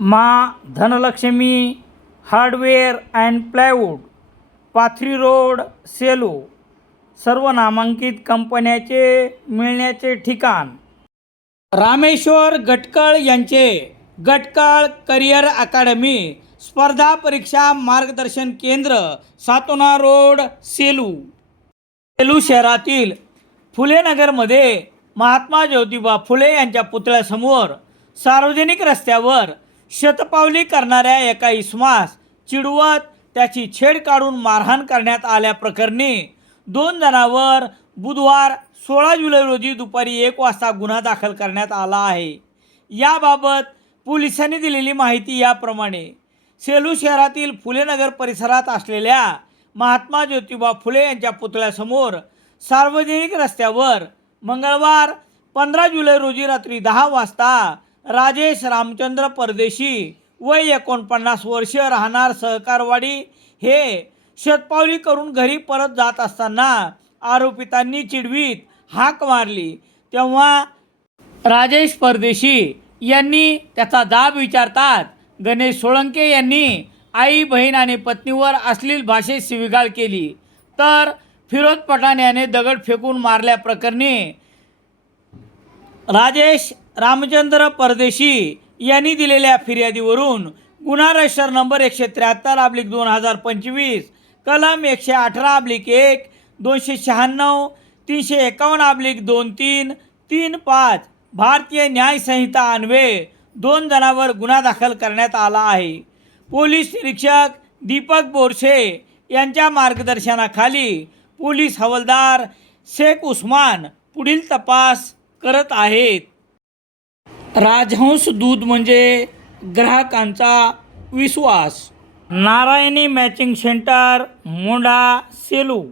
Maa Dhanlakshmi hardware and plywood Pathri road Selu सर्व नामांकित कंपन्याचे मिळण्याचे ठिकाण. रामेश्वर गटकळ यांचे गटकळ करिअर अकादमी स्पर्धा परीक्षा मार्गदर्शन केंद्र सातोना रोड सेलू. सेलू शहरातील फुलेनगरमध्ये महात्मा ज्योतिबा फुले यांच्या पुतळ्यासमोर सार्वजनिक रस्त्यावर शतपावली करणाऱ्या एका इसमास चिडवत त्याची छेड काढून मारहाण करण्यात आल्याप्रकरणी दोन जणांवर बुधवार सोळा जुलै रोजी दुपारी एक वाजता गुन्हा दाखल करण्यात आला आहे. याबाबत पोलिसांनी दिलेली माहिती याप्रमाणे सेलू शहरातील फुलेनगर परिसरात असलेल्या महात्मा ज्योतिबा फुले यांच्या पुतळ्यासमोर सार्वजनिक रस्त्यावर मंगळवार पंधरा जुलै रोजी रात्री दहा वाजता राजेश रामचंद्र परदेशी वय एकोणपन्नास वर्ष राहणार सहकारवाडी हे शतपावली करून घरी परत जात असताना आरोपितांनी चिडवीत हाक मारली. तेव्हा राजेश परदेशी यांनी त्याचा जाब विचारतात. गणेश सोळंके यांनी आई बहीण आणि पत्नीवर अश्लील भाषेत शिविगाळ केली. तर फिरोज पठाण याने दगड फेकून मारल्याप्रकरणी राजेश रामचंद्र परदेशी यांनी दिलेल्या फिर्यादीवरून गुन्हा रजिस्टर नंबर एकशे त्र्याहत्तर अब्लिक दोन हजार पंचवीस कलम एकशे अठरा अब्लिक एक दोनशे शहाण्णव तीनशे एकावन्न अब्लिक दोन तीन तीन पाच भारतीय न्यायसंहिता अन्वये दोन जणांवर गुन्हा दाखल करण्यात आला आहे. पोलीस निरीक्षक दीपक बोरसे यांच्या मार्गदर्शनाखाली पोलीस हवालदार शेख उस्मान पुढील तपास करत आहेत. राजहंस दूध म्हणजे ग्राहकांचा विश्वास. Narayani matching centre Monda Selu.